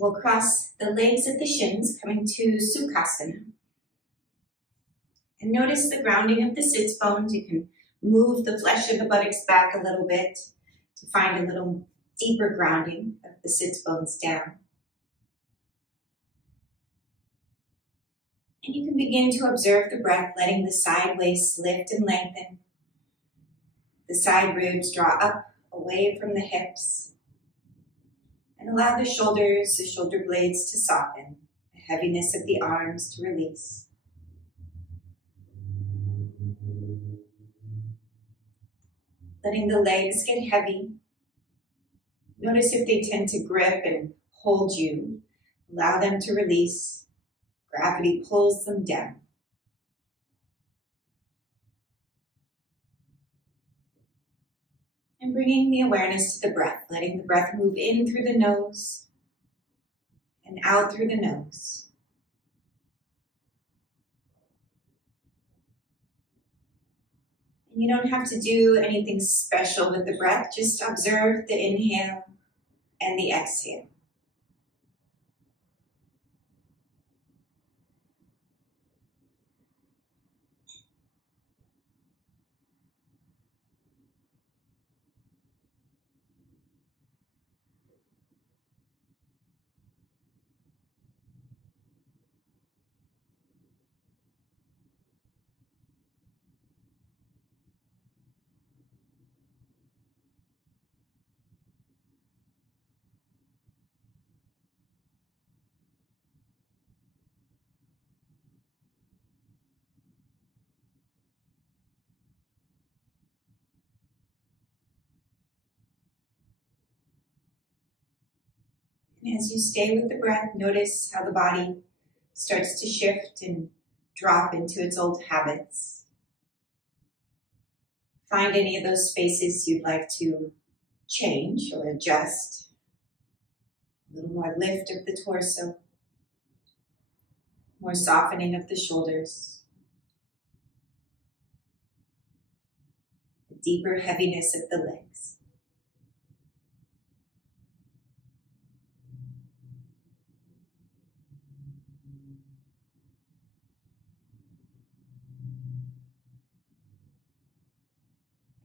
we'll cross the legs at the shins, coming to Sukhasana. And notice the grounding of the sits bones. You can move the flesh of the buttocks back a little bit to find a little deeper grounding of the sits bones down. And you can begin to observe the breath, letting the side waist lift and lengthen. The side ribs draw up away from the hips. And allow the shoulders, the shoulder blades to soften, the heaviness of the arms to release. Letting the legs get heavy. Notice if they tend to grip and hold you. Allow them to release. Gravity pulls them down. And bringing the awareness to the breath, letting the breath move in through the nose and out through the nose. And you don't have to do anything special with the breath, just observe the inhale and the exhale. And as you stay with the breath, notice how the body starts to shift and drop into its old habits. Find any of those spaces you'd like to change or adjust. A little more lift of the torso, more softening of the shoulders, a deeper heaviness of the legs.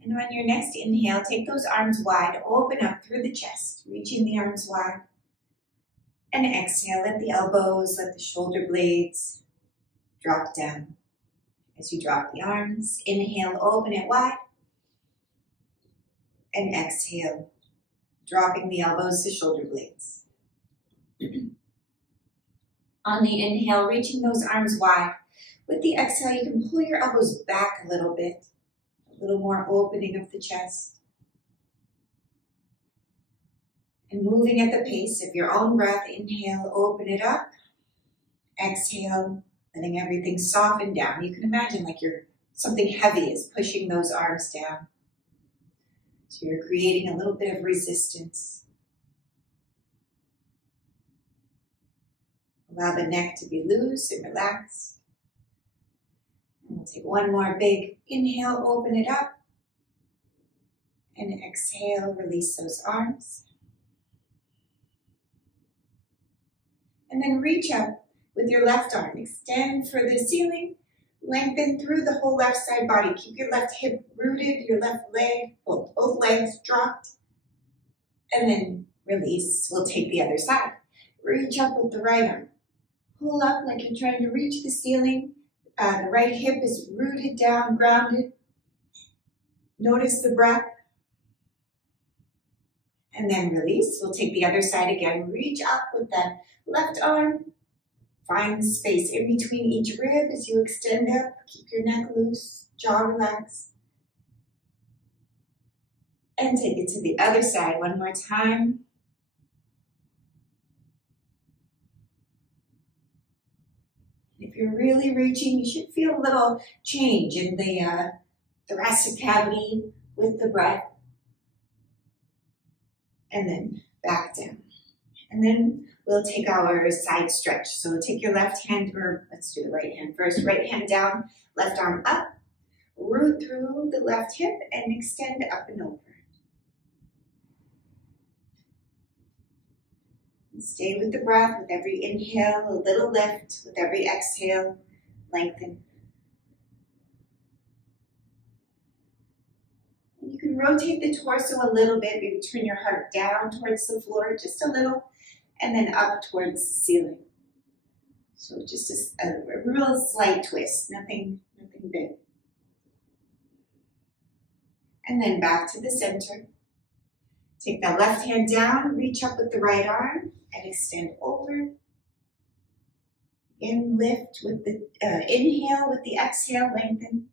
And on your next inhale, take those arms wide, open up through the chest, reaching the arms wide. And exhale, let the elbows, let the shoulder blades drop down. As you drop the arms, inhale, open it wide. And exhale, dropping the elbows, the shoulder blades. On the inhale, reaching those arms wide. With the exhale, you can pull your elbows back a little bit. A little more opening of the chest. And moving at the pace of your own breath, inhale, open it up. Exhale, letting everything soften down. You can imagine like something heavy is pushing those arms down. So you're creating a little bit of resistance. Allow the neck to be loose and relaxed. And we'll take one more big inhale, open it up. And exhale, release those arms. And then reach up with your left arm. Extend for the ceiling. Lengthen through the whole left side body. Keep your left hip rooted, your left leg, both legs dropped. And then release. We'll take the other side. Reach up with the right arm. Pull up like you're trying to reach the ceiling. The right hip is rooted down, grounded. Notice the breath. And then release. We'll take the other side again. Reach up with that left arm. Find the space in between each rib as you extend up. Keep your neck loose, jaw relaxed. And take it to the other side one more time. If you're really reaching, you should feel a little change in the thoracic cavity with the breath. And then back down. And then we'll take our side stretch. So take your left hand, or let's do the right hand first. Right hand down, left arm up. Root through the left hip and extend up and over. And stay with the breath. With every inhale, a little lift. With every exhale, lengthen. And you can rotate the torso a little bit. Maybe turn your heart down towards the floor just a little, and then up towards the ceiling. So just a real slight twist, nothing big. And then back to the center. Take that left hand down, reach up with the right arm, and extend over. Again, lift with the inhale, with the exhale, lengthen.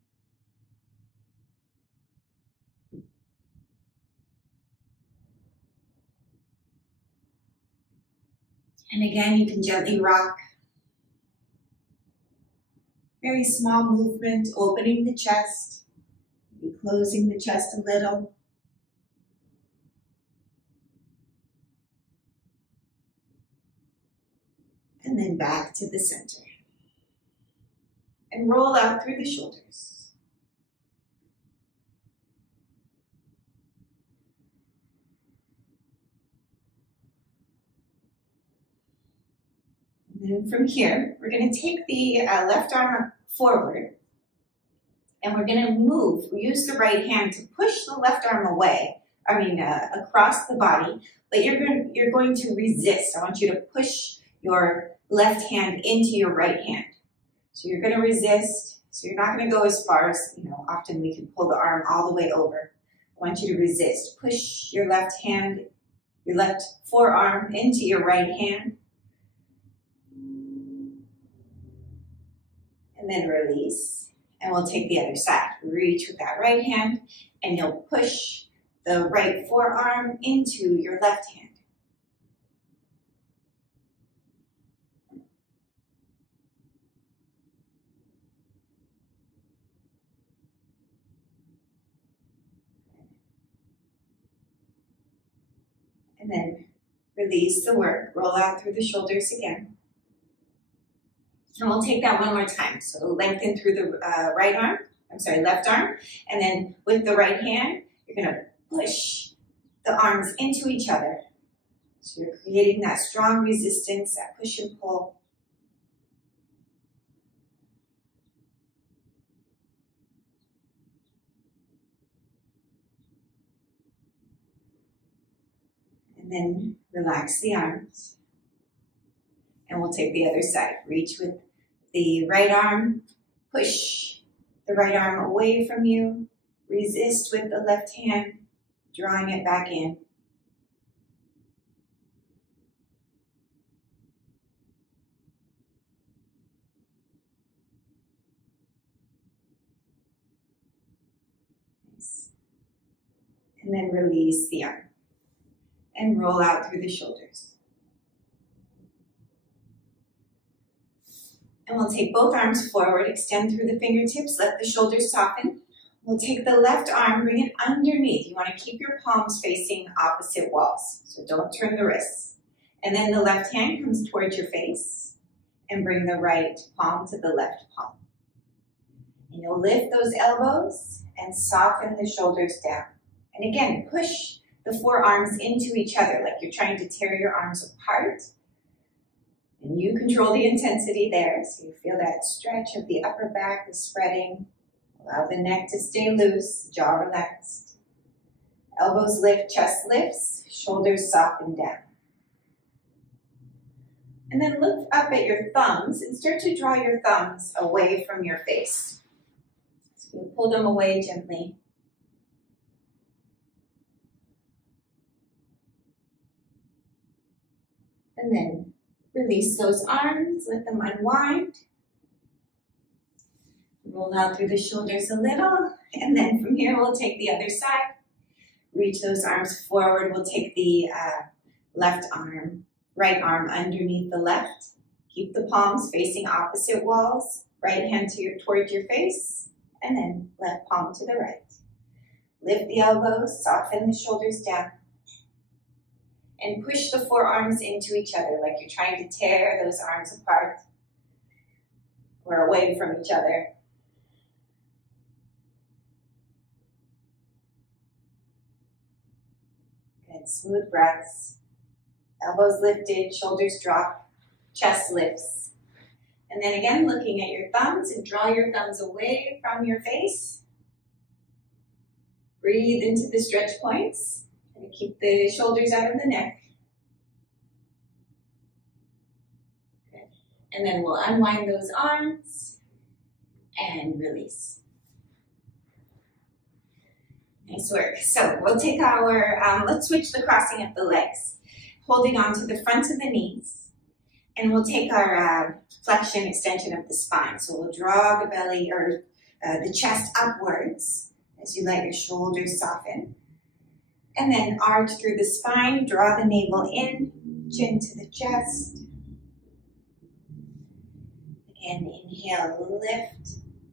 And again, you can gently rock. Very small movement, opening the chest, maybe closing the chest a little. And then back to the center. And roll out through the shoulders. And then from here, we're going to take the left arm forward. And we're going to move. We use the right hand to push the left arm away. Across the body. But you're going to resist. I want you to push your left hand into your right hand. So you're going to resist. So you're not going to go as far as, often we can pull the arm all the way over. I want you to resist. Push your left hand, your left forearm into your right hand. And then release. And we'll take the other side. Reach with that right hand, and you'll push the right forearm into your left hand. And then release the work. Roll out through the shoulders again. And we'll take that one more time. So lengthen through the left arm. And then with the right hand, you're going to push the arms into each other. So you're creating that strong resistance, that push and pull. And then relax the arms. And we'll take the other side. Reach with the right arm. Push the right arm away from you. Resist with the left hand, drawing it back in. Nice. And then release the arm. And roll out through the shoulders. And we'll take both arms forward, extend through the fingertips, let the shoulders soften. We'll take the left arm, bring it underneath. You want to keep your palms facing opposite walls, so don't turn the wrists. And then the left hand comes towards your face, and bring the right palm to the left palm. And you'll lift those elbows and soften the shoulders down. And again, push the forearms into each other like you're trying to tear your arms apart. And you control the intensity there, so you feel that stretch of the upper back, the spreading. Allow the neck to stay loose, jaw relaxed. Elbows lift, chest lifts, shoulders soften down. And then look up at your thumbs and start to draw your thumbs away from your face. So you pull them away gently. And then release those arms, let them unwind. Roll out through the shoulders a little, and then from here we'll take the other side. Reach those arms forward. We'll take the right arm underneath the left. Keep the palms facing opposite walls. Right hand towards your face, and then left palm to the right. Lift the elbows, soften the shoulders down. And push the forearms into each other like you're trying to tear those arms apart or away from each other. Good, smooth breaths. Elbows lifted, shoulders drop, chest lifts. And then again, looking at your thumbs and draw your thumbs away from your face. Breathe into the stretch points and keep the shoulders out of the neck. Good. And then we'll unwind those arms and release. Nice work. So we'll take our, let's switch the crossing of the legs, holding on to the front of the knees. And we'll take our flexion, extension of the spine. So we'll draw the belly or the chest upwards as you let your shoulders soften. And then arch through the spine, draw the navel in, chin to the chest. Again, inhale, lift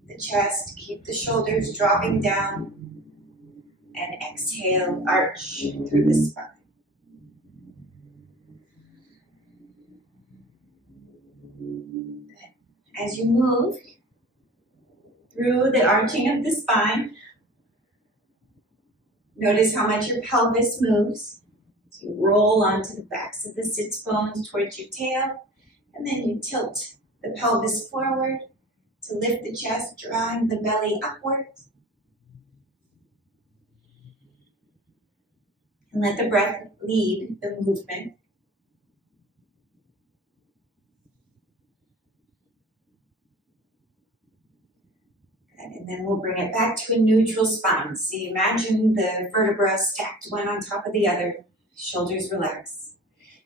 the chest, keep the shoulders dropping down. And exhale, arch through the spine. As you move through the arching of the spine, notice how much your pelvis moves. So you roll onto the backs of the sits bones towards your tail, and then you tilt the pelvis forward to lift the chest, drawing the belly upwards. And let the breath lead the movement. And then we'll bring it back to a neutral spine. So you imagine the vertebrae stacked one on top of the other, shoulders relax.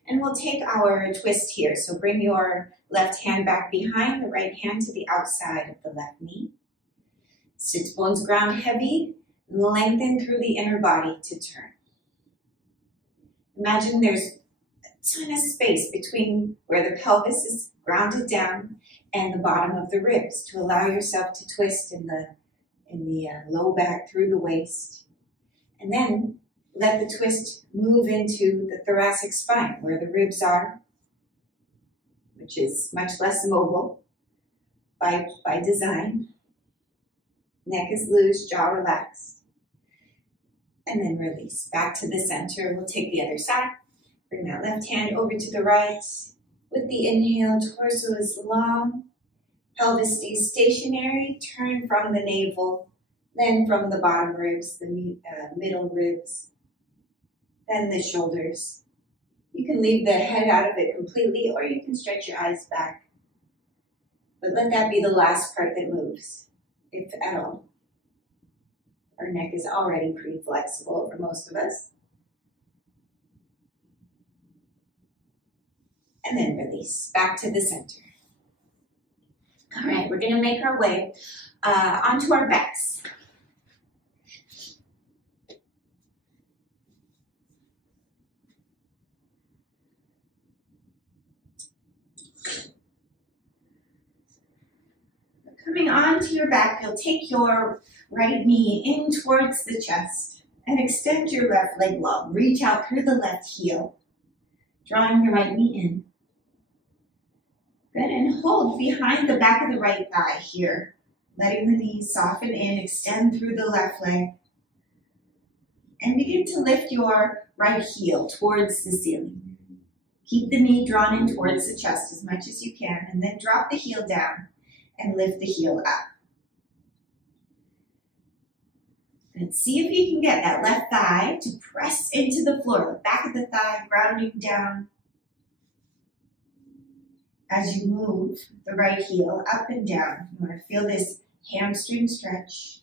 And we'll take our twist here. So bring your left hand back behind, the right hand to the outside of the left knee. Sits bones ground heavy, lengthen through the inner body to turn. Imagine there's a ton of space between where the pelvis is grounded down and the bottom of the ribs to allow yourself to twist in the low back through the waist. And then let the twist move into the thoracic spine where the ribs are, which is much less mobile by design. Neck is loose, jaw relaxed. And then release. Back to the center. We'll take the other side. Bring that left hand over to the right. With the inhale, torso is long. Pelvis stays stationary. Turn from the navel. Then from the bottom ribs, the middle ribs. Then the shoulders. You can leave the head out of it completely, or you can stretch your eyes back. But let that be the last part that moves, if at all. Our neck is already pretty flexible for most of us. And then release, back to the center. All right, we're gonna make our way onto our backs. Coming onto your back, you'll take your right knee in towards the chest and extend your left leg long. Reach out through the left heel, drawing the right knee in. Good, and hold behind the back of the right thigh here, letting the knee soften in, extend through the left leg. And begin to lift your right heel towards the ceiling. Keep the knee drawn in towards the chest as much as you can, and then drop the heel down and lift the heel up. And see if you can get that left thigh to press into the floor, the back of the thigh grounding down. As you move the right heel up and down, you want to feel this hamstring stretch.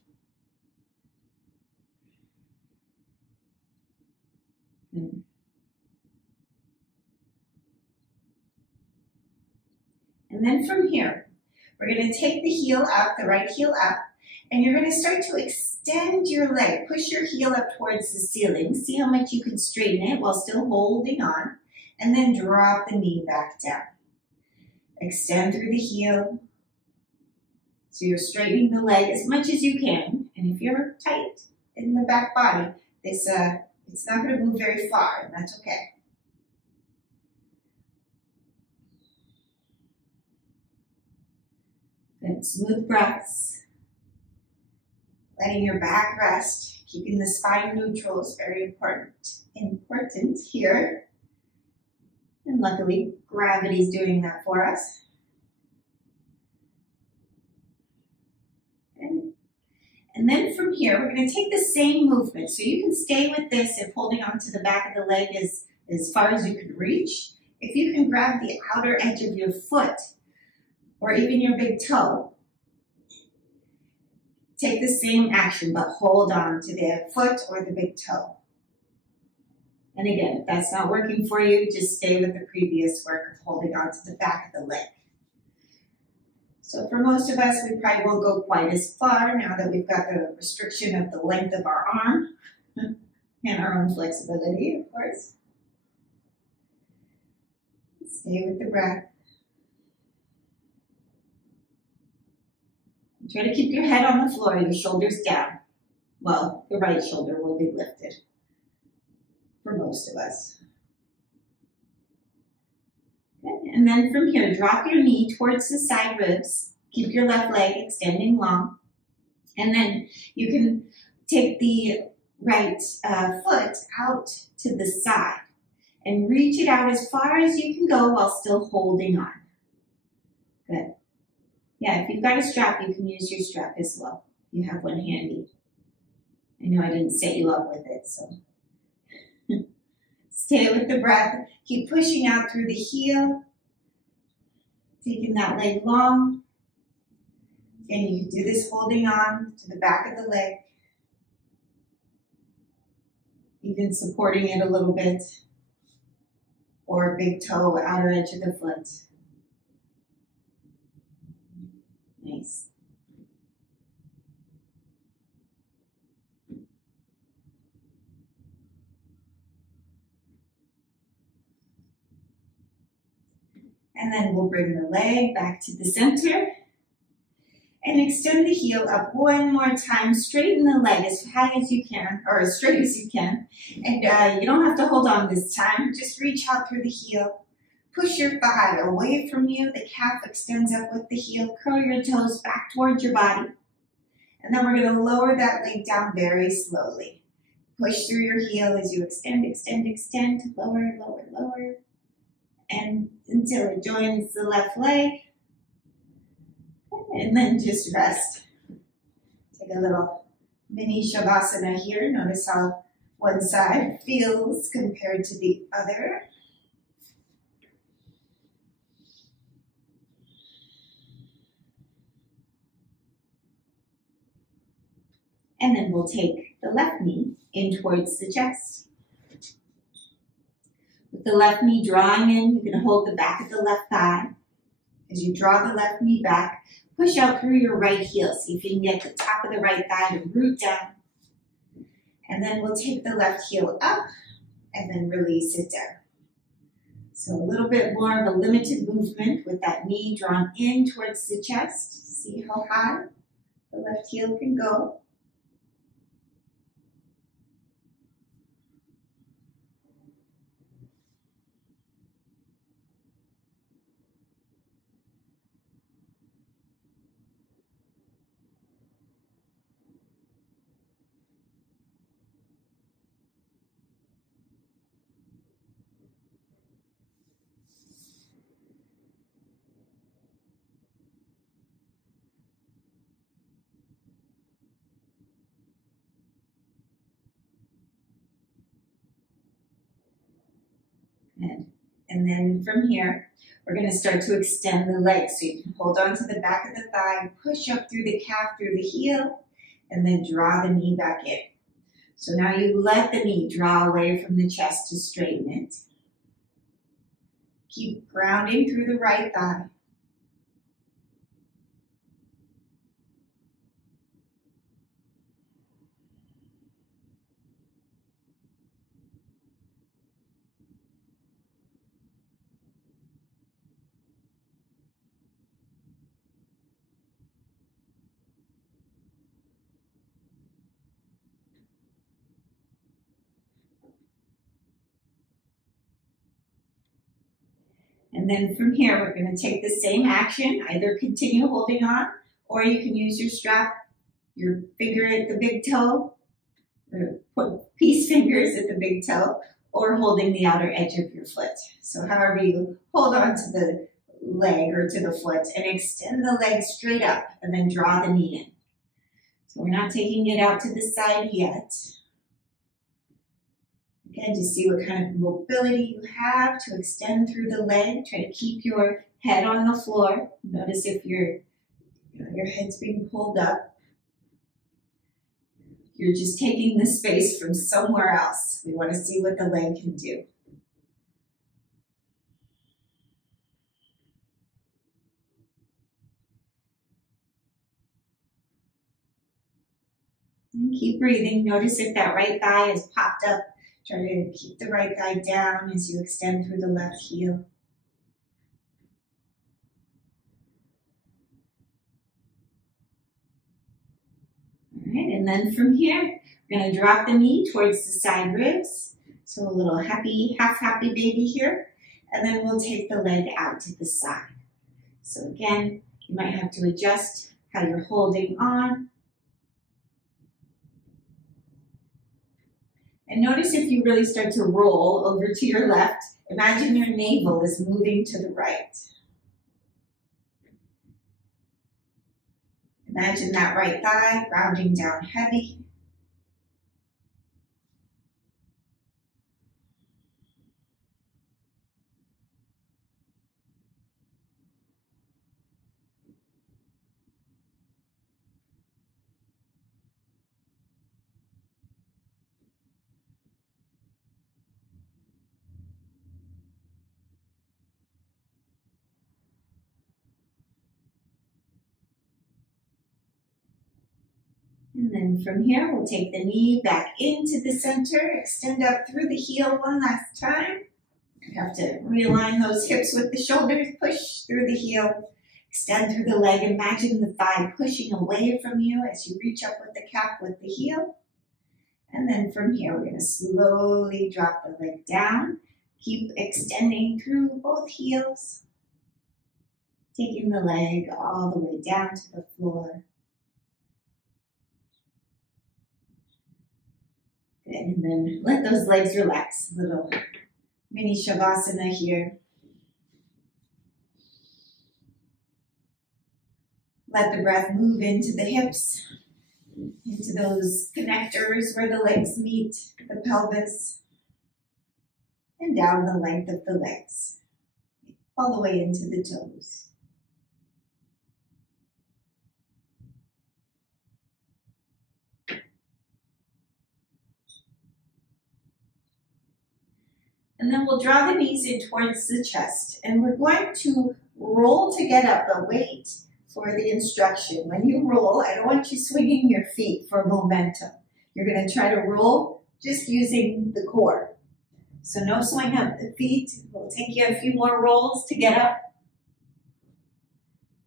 And then from here, we're going to take the heel up, the right heel up, and you're going to start to extend your leg. Push your heel up towards the ceiling. See how much you can straighten it while still holding on, and then drop the knee back down. Extend through the heel. So you're straightening the leg as much as you can. And if you're tight in the back body, it's not going to move very far, and that's okay. Good, smooth breaths. Letting your back rest, keeping the spine neutral is very important here. And luckily, gravity's doing that for us. And then from here, we're going to take the same movement. So you can stay with this if holding on to the back of the leg is as far as you can reach. If you can grab the outer edge of your foot or even your big toe, take the same action, but hold on to the foot or the big toe. And again, if that's not working for you, just stay with the previous work of holding on to the back of the leg. So for most of us, we probably won't go quite as far now that we've got the restriction of the length of our arm and our own flexibility, of course. Stay with the breath. Try to keep your head on the floor, your shoulders down. Well, the right shoulder will be lifted for most of us. Good. And then from here, drop your knee towards the side ribs. Keep your left leg extending long. And then you can take the right foot out to the side and reach it out as far as you can go while still holding on. Good. Yeah, if you've got a strap, you can use your strap as well. You have one handy. I know I didn't set you up with it, so. Stay with the breath. Keep pushing out through the heel. Taking that leg long. Again, you can do this holding on to the back of the leg. Even supporting it a little bit. Or big toe, outer edge of the foot. Nice. And then we'll bring the leg back to the center and extend the heel up one more time. Straighten the leg as high as you can, or as straight as you can. And you don't have to hold on this time. Just reach out through the heel. Push your thigh away from you. The calf extends up with the heel. Curl your toes back towards your body. And then we're going to lower that leg down very slowly. Push through your heel as you extend, extend, extend. Lower, lower, lower. And until it joins the left leg. And then just rest. Take a little mini shavasana here. Notice how one side feels compared to the other. And then we'll take the left knee in towards the chest. With the left knee drawing in, you can hold the back of the left thigh. As you draw the left knee back, push out through your right heel. See if you can get the top of the right thigh to root down. And then we'll take the left heel up and then release it down. So a little bit more of a limited movement with that knee drawn in towards the chest. See how high the left heel can go. And then from here, we're going to start to extend the legs. So you can hold on to the back of the thigh, push up through the calf, through the heel, and then draw the knee back in. So now you let the knee draw away from the chest to straighten it. Keep grounding through the right thigh. And then from here, we're going to take the same action, either continue holding on, or you can use your strap, your finger at the big toe, or put peace fingers at the big toe, or holding the outer edge of your foot. So however you hold on to the leg or to the foot and extend the leg straight up and then draw the knee in. So we're not taking it out to the side yet. Again, to see what kind of mobility you have to extend through the leg. Try to keep your head on the floor. Notice if your head's being pulled up. You're just taking the space from somewhere else. We want to see what the leg can do. And keep breathing. Notice if that right thigh is popped up. Try to keep the right thigh down as you extend through the left heel. All right, and then from here, we're going to drop the knee towards the side ribs. So a little happy, half happy baby here. And then we'll take the leg out to the side. So again, you might have to adjust how you're holding on. And notice if you really start to roll over to your left, imagine your navel is moving to the right. Imagine that right thigh rounding down heavy. And then from here, we'll take the knee back into the center, extend up through the heel one last time. You have to realign those hips with the shoulders, push through the heel, extend through the leg. Imagine the thigh pushing away from you as you reach up with the calf with the heel. And then from here, we're going to slowly drop the leg down. Keep extending through both heels, taking the leg all the way down to the floor. Good, and then let those legs relax. A little mini shavasana here. Let the breath move into the hips, into those connectors where the legs meet the pelvis, and down the length of the legs, all the way into the toes. And then we'll draw the knees in towards the chest, and we're going to roll to get up, but wait for the instruction. When you roll, I don't want you swinging your feet for momentum. You're going to try to roll just using the core. So no swing up the feet. It'll take you a few more rolls to get up,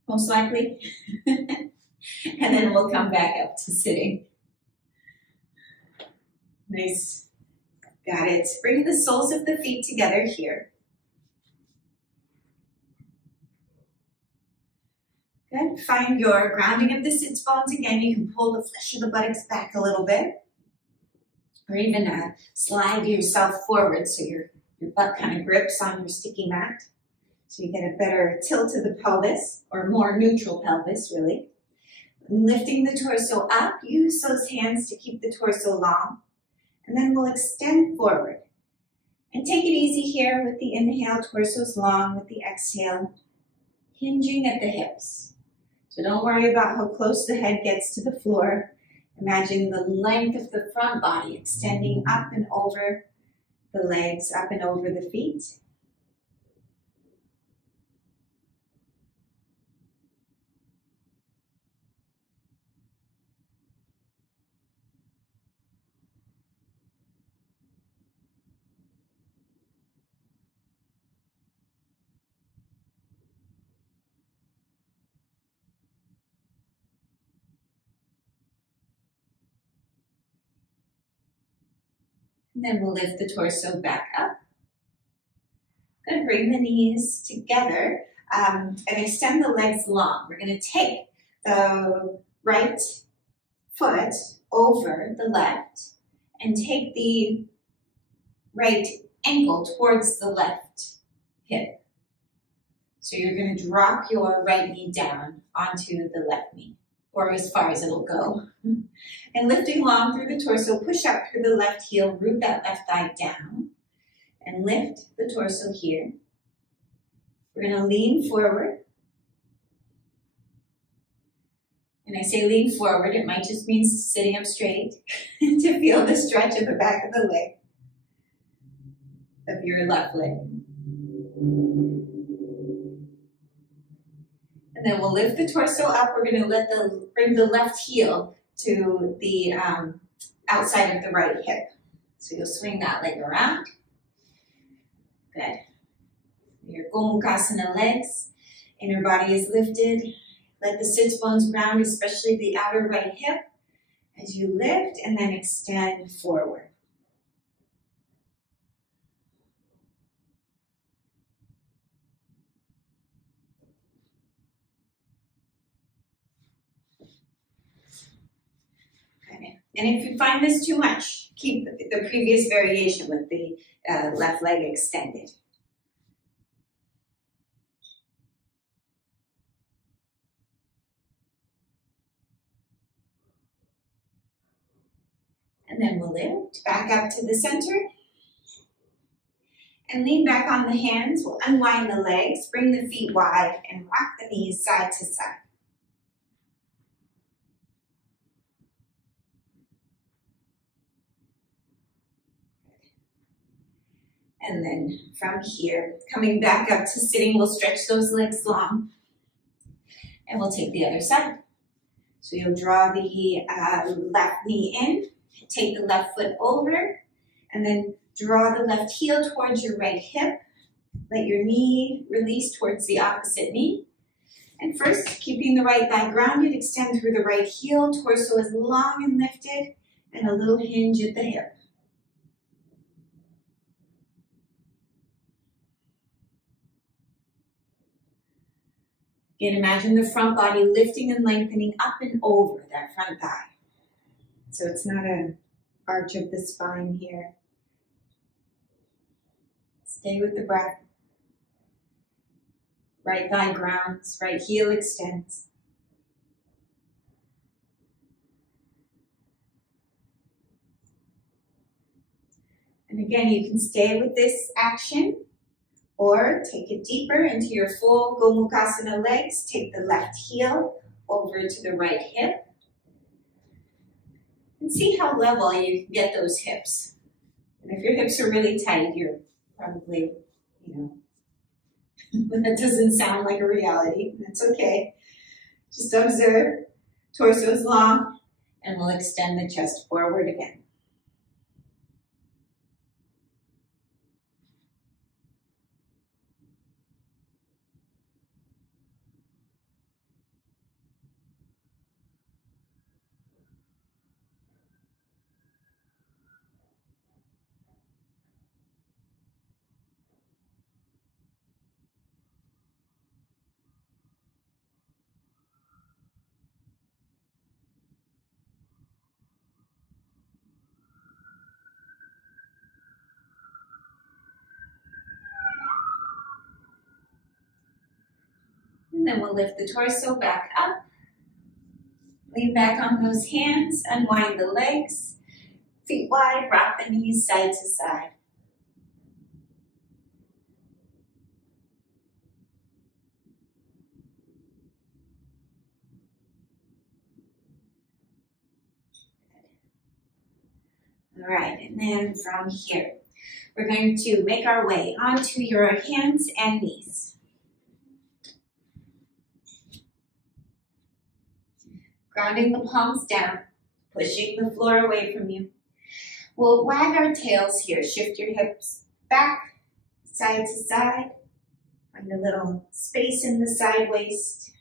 most likely. And then we'll come back up to sitting. Nice. Got it. Bring the soles of the feet together here. Good. Find your grounding of the sits bones. Again, you can pull the flesh of the buttocks back a little bit. Or even slide yourself forward so your butt kind of grips on your sticky mat. So you get a better tilt of the pelvis, or more neutral pelvis, really. Lifting the torso up, use those hands to keep the torso long. And then we'll extend forward. And take it easy here with the inhale, torso's long, with the exhale, hinging at the hips. So don't worry about how close the head gets to the floor. Imagine the length of the front body extending up and over the legs, up and over the feet. And then we'll lift the torso back up. Going to bring the knees together and extend the legs long. We're going to take the right foot over the left and take the right ankle towards the left hip. So you're going to drop your right knee down onto the left knee, or as far as it'll go. And lifting long through the torso, push up through the left heel, root that left thigh down, and lift the torso here. We're going to lean forward. And I say lean forward, it might just mean sitting up straight to feel the stretch of the back of the leg, of your left leg. And then we'll lift the torso up. We're going to bring the left heel to the outside of the right hip. So you'll swing that leg around. Good. Your Gomukhasana legs, inner body is lifted. Let the sits bones ground, especially the outer right hip, as you lift and then extend forward. Okay. And if you find this too much, keep the previous variation with the left leg extended. And then we'll lift back up to the center. And lean back on the hands. We'll unwind the legs, bring the feet wide, and rock the knees side to side. And then from here, coming back up to sitting, we'll stretch those legs long. And we'll take the other side. So you'll draw the left knee in. Take the left foot over, and then draw the left heel towards your right hip. Let your knee release towards the opposite knee. And first, keeping the right thigh grounded, extend through the right heel. Torso is long and lifted, and a little hinge at the hip. Again, imagine the front body lifting and lengthening up and over that front thigh. So it's not an arch of the spine here. Stay with the breath. Right thigh grounds, right heel extends. And again, you can stay with this action or take it deeper into your full Gomukhasana legs. Take the left heel over to the right hip. And see how level you can get those hips. And if your hips are really tight, you're probably, that doesn't sound like a reality. That's okay. Just observe. Torso is long, and we'll extend the chest forward again. And then we'll lift the torso back up. Lean back on those hands, unwind the legs, feet wide, rock the knees side to side. All right, and then from here, we're going to make our way onto your hands and knees. Grounding the palms down, pushing the floor away from you. We'll wag our tails here. Shift your hips back, side to side. Find a little space in the side waist.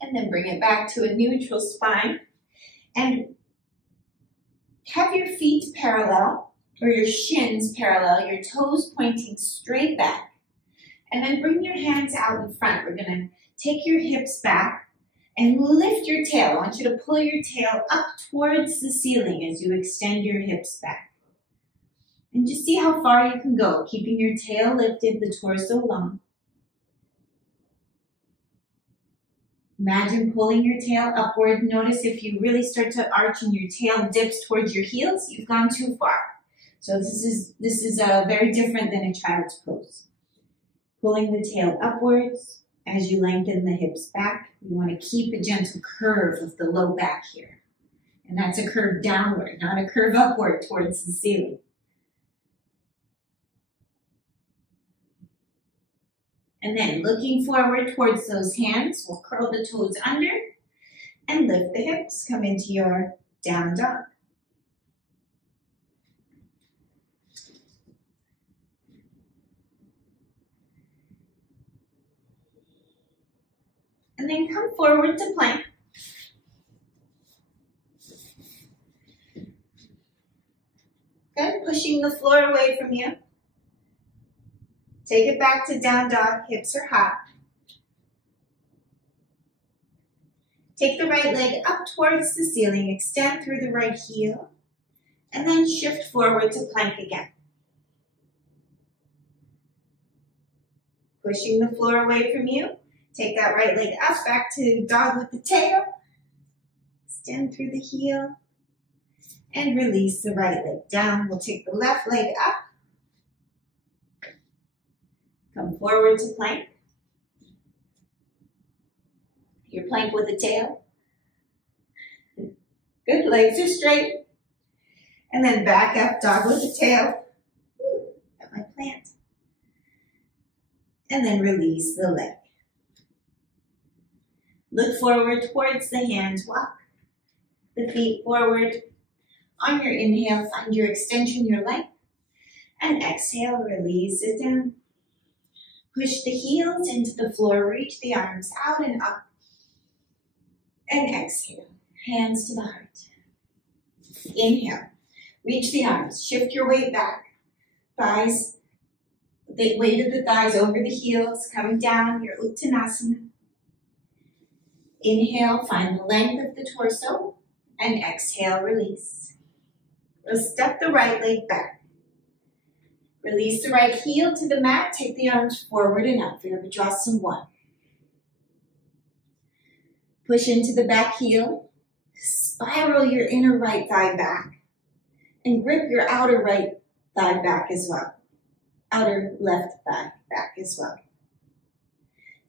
And then bring it back to a neutral spine. And have your feet parallel, or your shins parallel, your toes pointing straight back. And then bring your hands out in front. We're gonna take your hips back and lift your tail. I want you to pull your tail up towards the ceiling as you extend your hips back. And just see how far you can go, keeping your tail lifted, the torso long. Imagine pulling your tail upward. Notice if you really start to arch and your tail dips towards your heels, you've gone too far. So this is very different than a child's pose. Pulling the tail upwards as you lengthen the hips back. You want to keep a gentle curve of the low back here. And that's a curve downward, not a curve upward towards the ceiling. And then looking forward towards those hands, we'll curl the toes under and lift the hips. Come into your down dog. And then come forward to plank. Good, pushing the floor away from you. Take it back to down dog, hips are high. Take the right leg up towards the ceiling, extend through the right heel, and then shift forward to plank again. Pushing the floor away from you. Take that right leg up, back to dog with the tail. Extend through the heel, and release the right leg down. We'll take the left leg up. Come forward to plank. Your plank with the tail. Good, legs are straight. And then back up, dog with the tail. Got my plant. And then release the leg. Look forward towards the hands, walk the feet forward. On your inhale, find your extension, your length. And exhale, release it down. Push the heels into the floor, reach the arms out and up. And exhale, hands to the heart. Inhale, reach the arms, shift your weight back. Thighs, the weight of the thighs over the heels, coming down, your Uttanasana. Inhale, find the length of the torso, and exhale, release. We'll step the right leg back. Release the right heel to the mat, take the arms forward and up, Virabhadrasana 1. Push into the back heel, spiral your inner right thigh back, and grip your outer right thigh back as well. Outer left thigh back as well.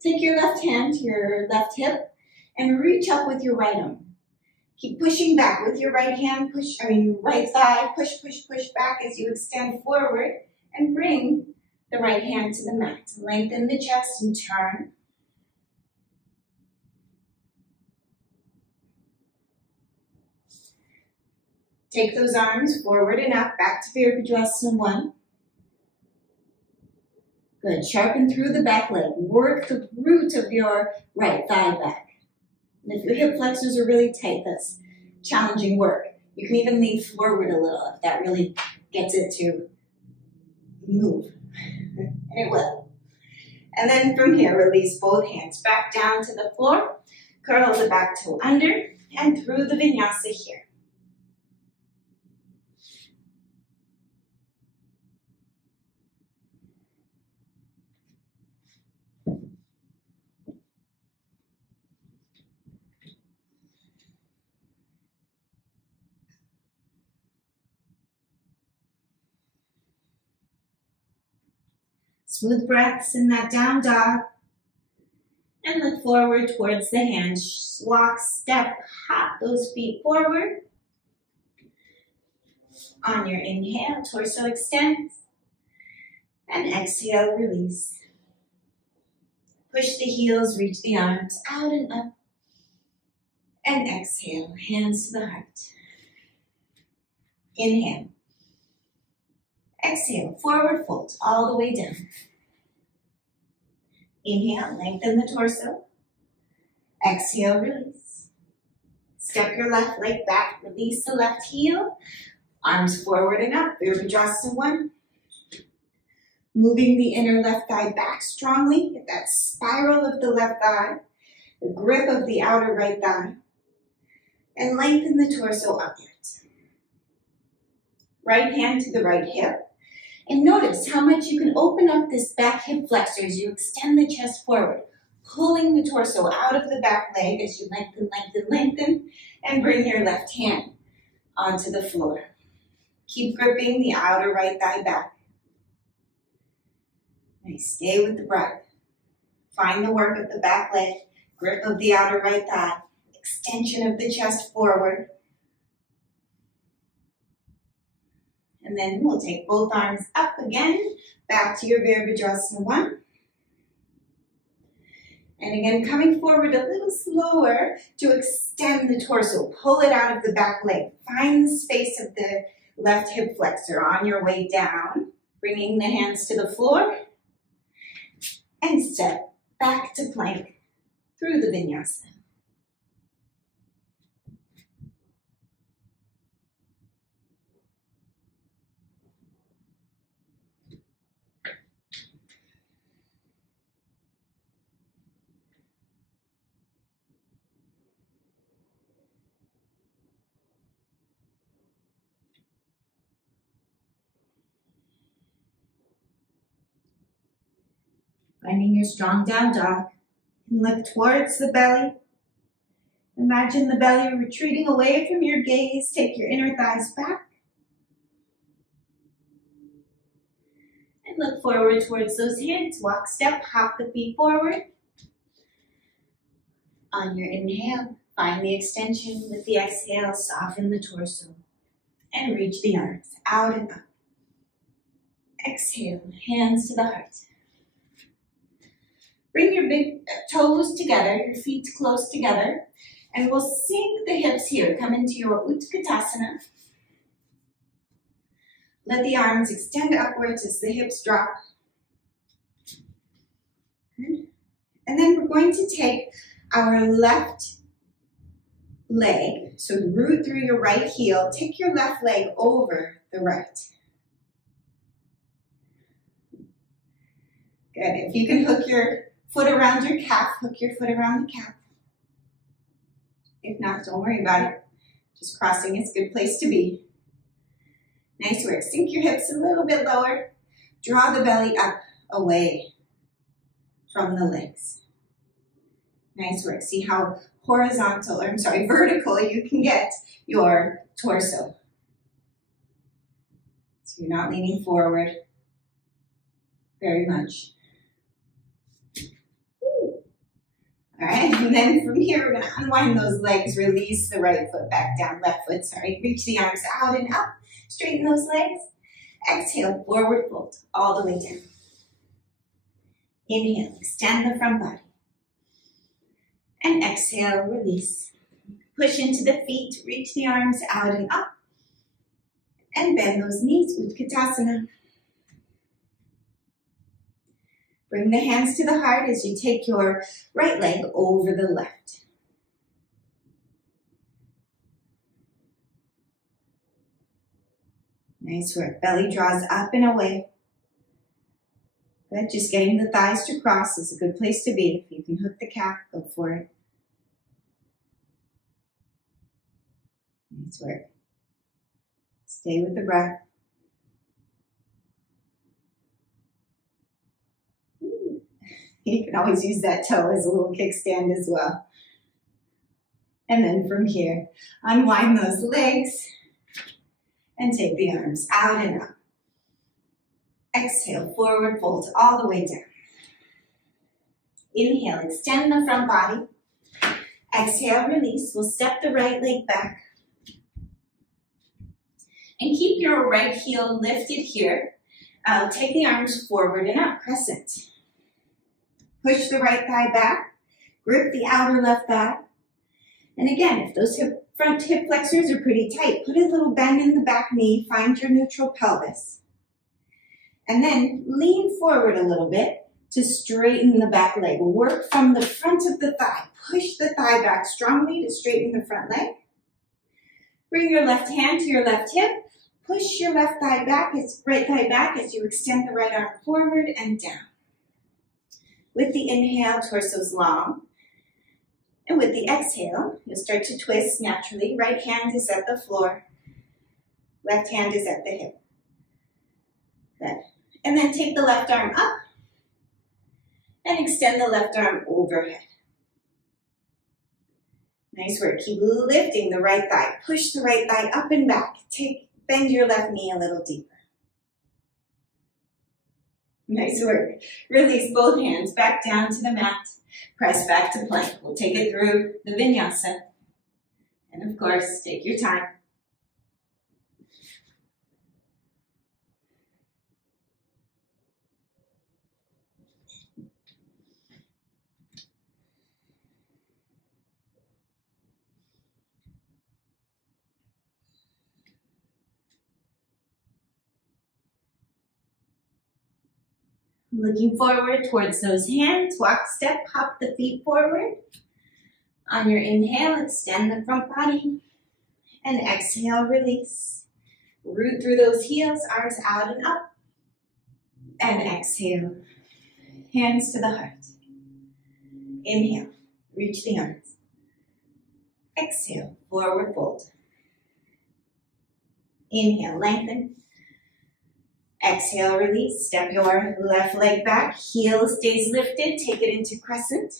Take your left hand to your left hip and reach up with your right arm. Keep pushing back with your right hand, right thigh, push back as you extend forward and bring the right hand to the mat. Lengthen the chest and turn. Take those arms forward and up, back to Virabhadrasana 1. Good, sharpen through the back leg. Work the root of your right thigh back. And if your hip flexors are really tight, that's challenging work. You can even lean forward a little if that really gets it to move. And it will. And then from here, release both hands back down to the floor. Curl the back toe under and through the vinyasa here. Smooth breaths in that down dog. And look forward towards the hands. Walk, step, hop those feet forward. On your inhale, torso extends. And exhale, release. Push the heels, reach the arms out and up. And exhale, hands to the heart. Inhale. Exhale, forward fold all the way down. Inhale, lengthen the torso. Exhale, release. Step your left leg back, release the left heel. Arms forward and up, Virabhadrasana 1. Moving the inner left thigh back strongly. Get that spiral of the left thigh. the grip of the outer right thigh, and lengthen the torso upwards. Right hand to the right hip, and notice how much you can open up this back hip flexor as you extend the chest forward, pulling the torso out of the back leg as you lengthen, lengthen, lengthen, and bring your left hand onto the floor. Keep gripping the outer right thigh back. Nice, stay with the breath. Find the work of the back leg, grip of the outer right thigh, extension of the chest forward. And then we'll take both arms up again, back to your Virabhadrasana 1. And again, coming forward a little slower to extend the torso. Pull it out of the back leg. Find the space of the left hip flexor on your way down, bringing the hands to the floor. And step back to plank through the vinyasa. Finding your strong down dog, and look towards the belly. Imagine the belly retreating away from your gaze. Take your inner thighs back. And look forward towards those hands. Walk, step, hop the feet forward. On your inhale, find the extension. With the exhale, soften the torso. And reach the arms out and up. Exhale, hands to the heart. Bring your big toes together, your feet close together, and we'll sink the hips here. Come into your Utkatasana. Let the arms extend upwards as the hips drop. Good. And then we're going to take our left leg, so root through your right heel, take your left leg over the right. Good. If you can hook your foot around your calf, hook your foot around the calf. If not, don't worry about it. Just crossing is a good place to be. Nice work. Sink your hips a little bit lower. Draw the belly up away from the legs. Nice work. See how vertical you can get your torso. So you're not leaning forward very much. All right, and then from here, we're going to unwind those legs, release the right foot back down, left foot, reach the arms out and up, straighten those legs. Exhale, forward fold, all the way down. Inhale, extend the front body. And exhale, release. Push into the feet, reach the arms out and up. And bend those knees, Utkatasana. Bring the hands to the heart as you take your right leg over the left. Nice work. Belly draws up and away. Good. Just getting the thighs to cross is a good place to be. If you can hook the calf, go for it. Nice work. Stay with the breath. You can always use that toe as a little kickstand as well. And then from here, unwind those legs and take the arms out and up. Exhale, forward fold all the way down. Inhale, extend the front body. Exhale, release. We'll step the right leg back. And keep your right heel lifted here. Take the arms forward and up, crescent. Push the right thigh back, grip the outer left thigh. And again, if those front hip flexors are pretty tight, put a little bend in the back knee, find your neutral pelvis. And then lean forward a little bit to straighten the back leg. Work from the front of the thigh. Push the thigh back strongly to straighten the front leg. Bring your left hand to your left hip. Push your left thigh back, right thigh back as you extend the right arm forward and down. With the inhale, torso's long. And with the exhale, you'll start to twist naturally. Right hand is at the floor. Left hand is at the hip. Good. And then take the left arm up and extend the left arm overhead. Nice work. Keep lifting the right thigh. Push the right thigh up and back. Bend your left knee a little deeper. Nice work. Release both hands back down to the mat. Press back to plank. We'll take it through the vinyasa. And of course, take your time. Looking forward towards those hands. Walk, step, hop the feet forward. On your inhale, extend the front body. And exhale, release. Root through those heels, arms out and up. And exhale, hands to the heart. Inhale, reach the arms. Exhale, forward fold. Inhale, lengthen. Exhale, release. Step your left leg back. Heel stays lifted. Take it into crescent.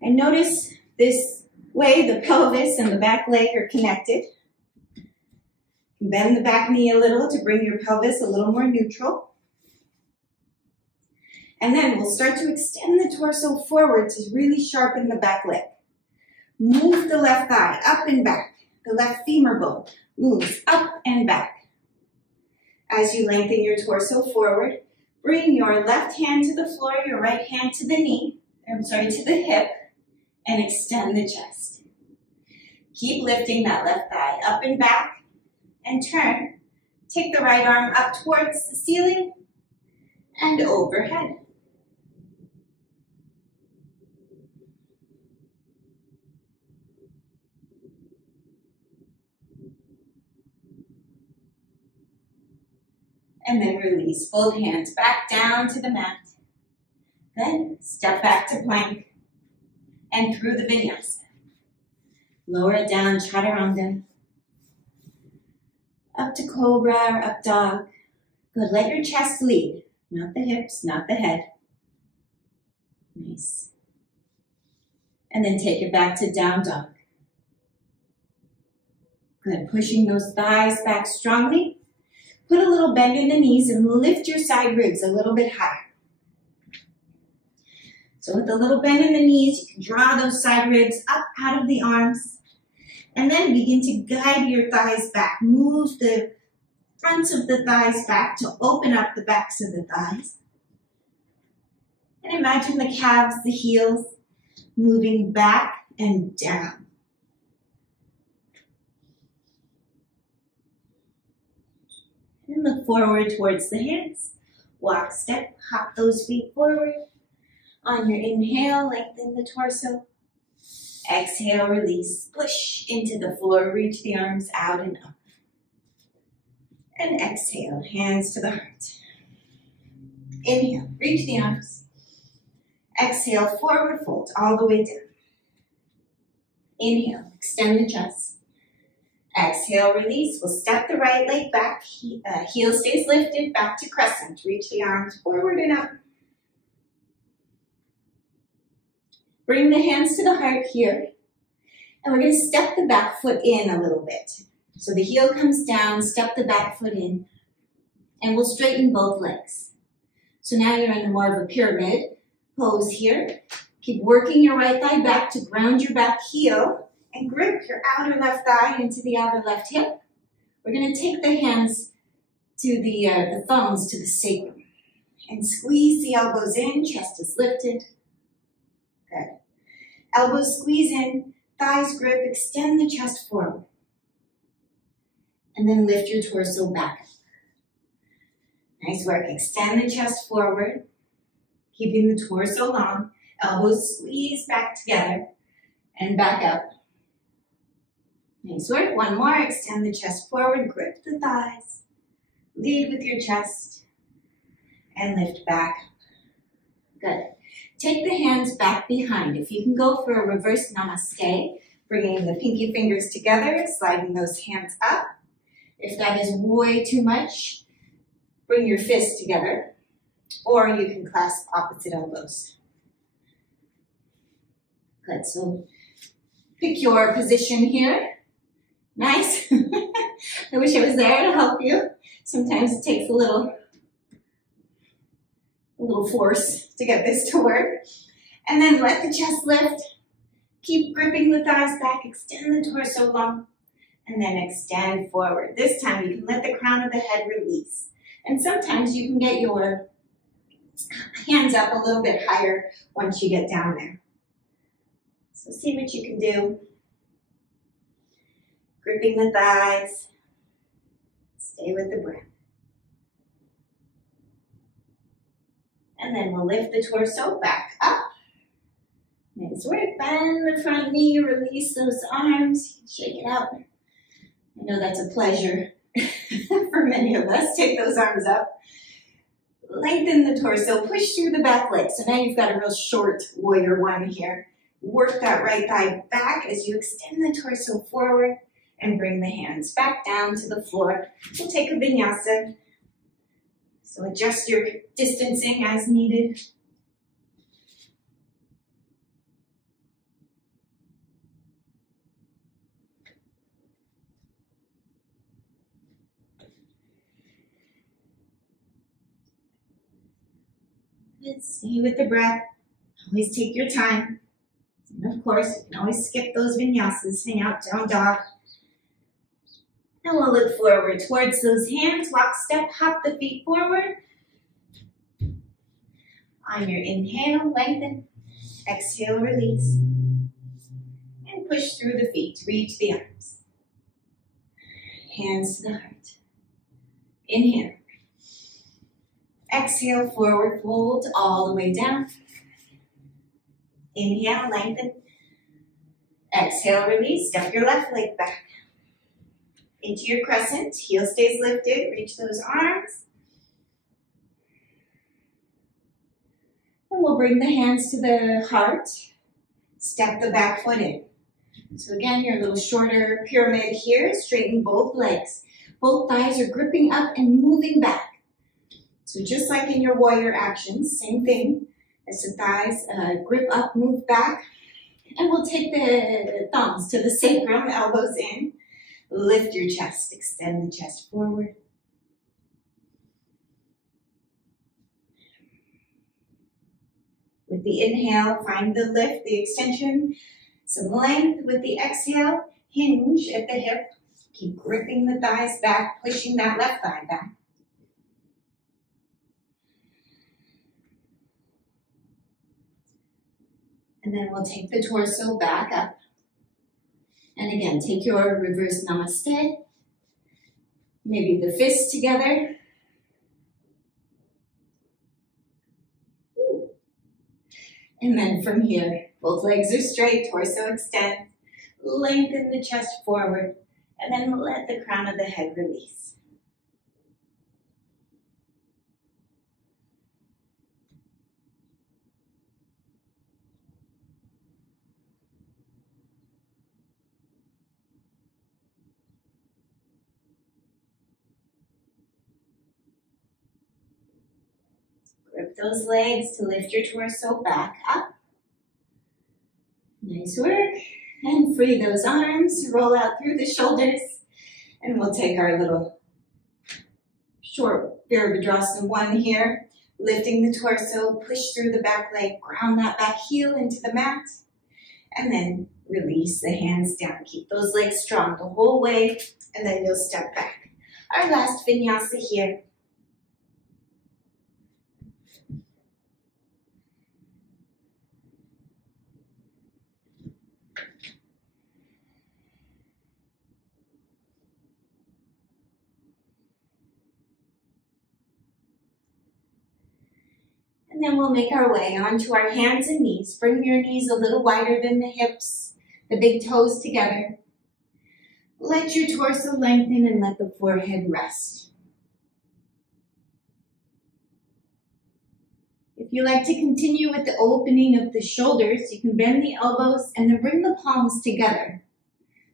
And notice this way the pelvis and the back leg are connected. Bend the back knee a little to bring your pelvis a little more neutral. And then we'll start to extend the torso forward to really sharpen the back leg. Move the left thigh up and back. The left femur bone moves up and back. As you lengthen your torso forward, bring your left hand to the floor, your right hand to the to the hip, and extend the chest. Keep lifting that left thigh up and back, and turn. Take the right arm up towards the ceiling and overhead. And then release both hands back down to the mat. Then step back to plank and through the vinyasa. Lower it down, chaturanga. Up to cobra or up dog. Good, let your chest lead. Not the hips, not the head. Nice. And then take it back to down dog. Good, pushing those thighs back strongly. Put a little bend in the knees and lift your side ribs a little bit higher. So with a little bend in the knees, you can draw those side ribs up out of the arms. And then begin to guide your thighs back. Move the fronts of the thighs back to open up the backs of the thighs. And imagine the calves, the heels, moving back and down. And look forward towards the hands. Walk, step, hop those feet forward. On your inhale, lengthen the torso. Exhale, release. Push into the floor. Reach the arms out and up. And exhale, hands to the heart. Inhale, reach the arms. Exhale, forward fold all the way down. Inhale, extend the chest. Exhale, release. We'll step the right leg back. Heel stays lifted, back to crescent. Reach the arms forward and up. Bring the hands to the heart here. And we're going to step the back foot in a little bit. So the heel comes down, step the back foot in, and we'll straighten both legs. So now you're in more of a pyramid pose here. Keep working your right thigh back to ground your back heel. And grip your outer left thigh into the outer left hip. We're going to take the hands to the thumbs to the sacrum. And squeeze the elbows in, chest is lifted. Good. Elbows squeeze in, thighs grip, extend the chest forward. And then lift your torso back. Nice work. Extend the chest forward, keeping the torso long. Elbows squeeze back together and back up. Nice work. One more. Extend the chest forward, grip the thighs, lead with your chest, and lift back up. Good. take the hands back behind. If you can go for a reverse namaste, bringing the pinky fingers together, sliding those hands up. If that is way too much, bring your fists together, or you can clasp opposite elbows. Good, so pick your position here. Nice. I wish I was there to help you. Sometimes it takes a little force to get this to work. And then let the chest lift. Keep gripping the thighs back, extend the torso long, and then extend forward. This time you can let the crown of the head release. And sometimes you can get your hands up a little bit higher once you get down there. So see what you can do. Gripping the thighs. Stay with the breath. And then we'll lift the torso back up. Nice work. Bend the front knee, release those arms, shake it out. I know that's a pleasure for many of us. Take those arms up. Lengthen the torso, push through the back leg. So now you've got a real short warrior one here. Work that right thigh back as you extend the torso forward and bring the hands back down to the floor. We'll take a vinyasa. So adjust your distancing as needed. Stay with the breath. Always take your time. And of course, you can always skip those vinyasas. Hang out, down dog. And we'll look forward towards those hands. Walk, step, hop the feet forward. On your inhale, lengthen. Exhale, release. And push through the feet. Reach the arms. Hands to the heart. Inhale. Exhale, forward fold all the way down. Inhale, lengthen. Exhale, release. Step your left leg back. Into your crescent. Heel stays lifted. Reach those arms. And we'll bring the hands to the heart. Step the back foot in. So again, your little shorter pyramid here. Straighten both legs. Both thighs are gripping up and moving back. So just like in your warrior actions, same thing as the thighs, grip up, move back. And we'll take the thumbs to the sacrum, elbows in. Lift your chest, extend the chest forward. With the inhale, find the lift, the extension, some length. With the exhale, hinge at the hip. Keep gripping the thighs back, pushing that left thigh back. And then we'll take the torso back up. And again, take your reverse namaste. Maybe the fists together. And then from here, both legs are straight, torso extend. Lengthen the chest forward. And then let the crown of the head release. Grip those legs to lift your torso back up. Nice work. And free those arms. Roll out through the shoulders. And we'll take our little short Virabhadrasana one here. Lifting the torso, push through the back leg, ground that back heel into the mat. And then release the hands down. Keep those legs strong the whole way. And then you'll step back. Our last vinyasa here. And then we'll make our way onto our hands and knees. Bring your knees a little wider than the hips, the big toes together. Let your torso lengthen and let the forehead rest. If If you like to continue with the opening of the shoulders, you can bend the elbows and then bring the palms together.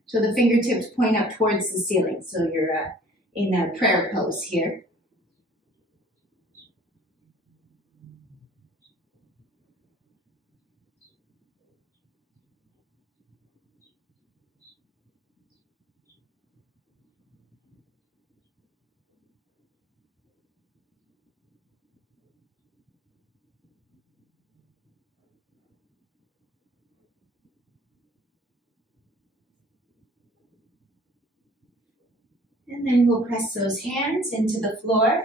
So the fingertips point up towards the ceiling. So you're in a prayer pose here. And then we'll press those hands into the floor.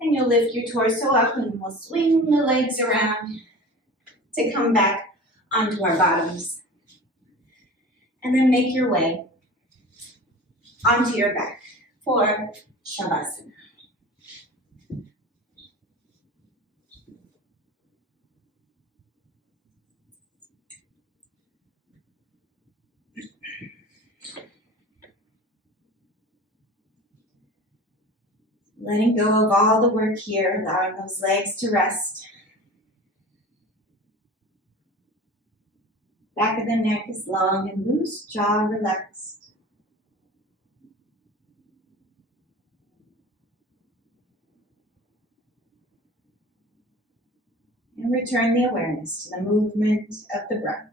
And you'll lift your torso up and we'll swing the legs around to come back onto our bottoms. And then make your way onto your back for Shavasana. Letting go of all the work here, allowing those legs to rest. Back of the neck is long and loose, jaw relaxed. And return the awareness to the movement of the breath.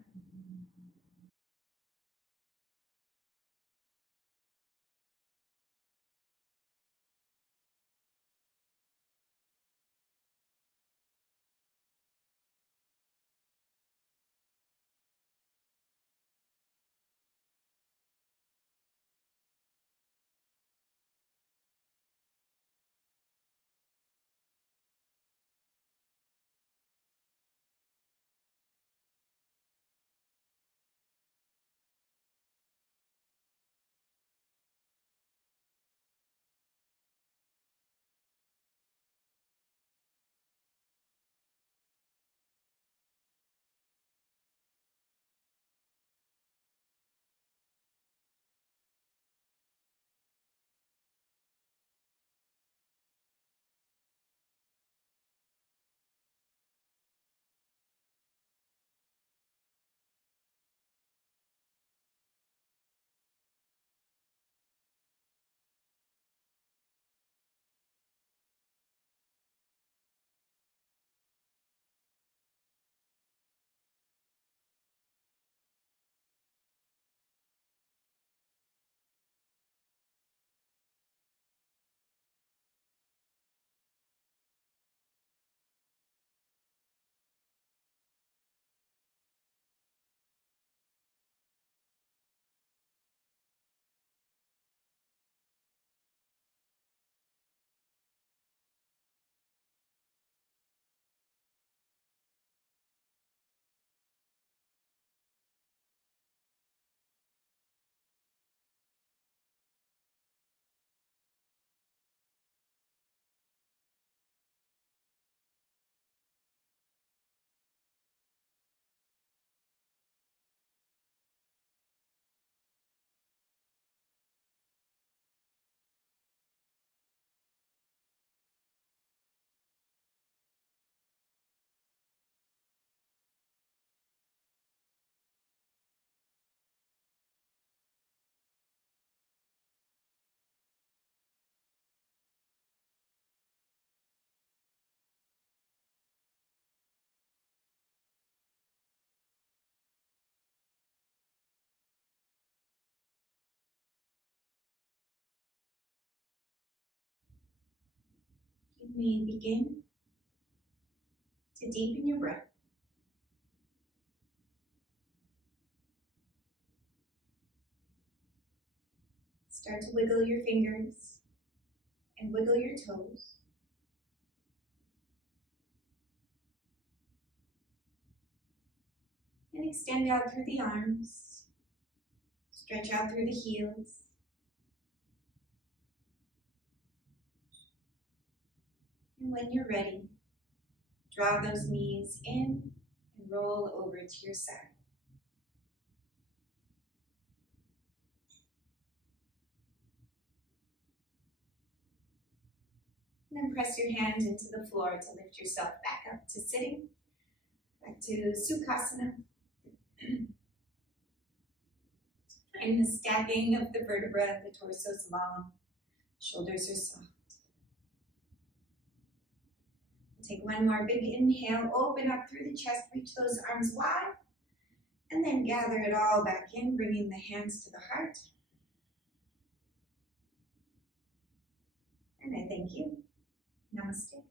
You may begin to deepen your breath. Start to wiggle your fingers and wiggle your toes. And extend out through the arms. Stretch out through the heels. And when you're ready, draw those knees in and roll over to your side. And then press your hands into the floor to lift yourself back up to sitting, back to Sukhasana. Find the stacking of the vertebra, the torso is long, shoulders are soft. Take one more big inhale, open up through the chest, reach those arms wide, and then gather it all back in, bringing the hands to the heart. And I thank you. Namaste.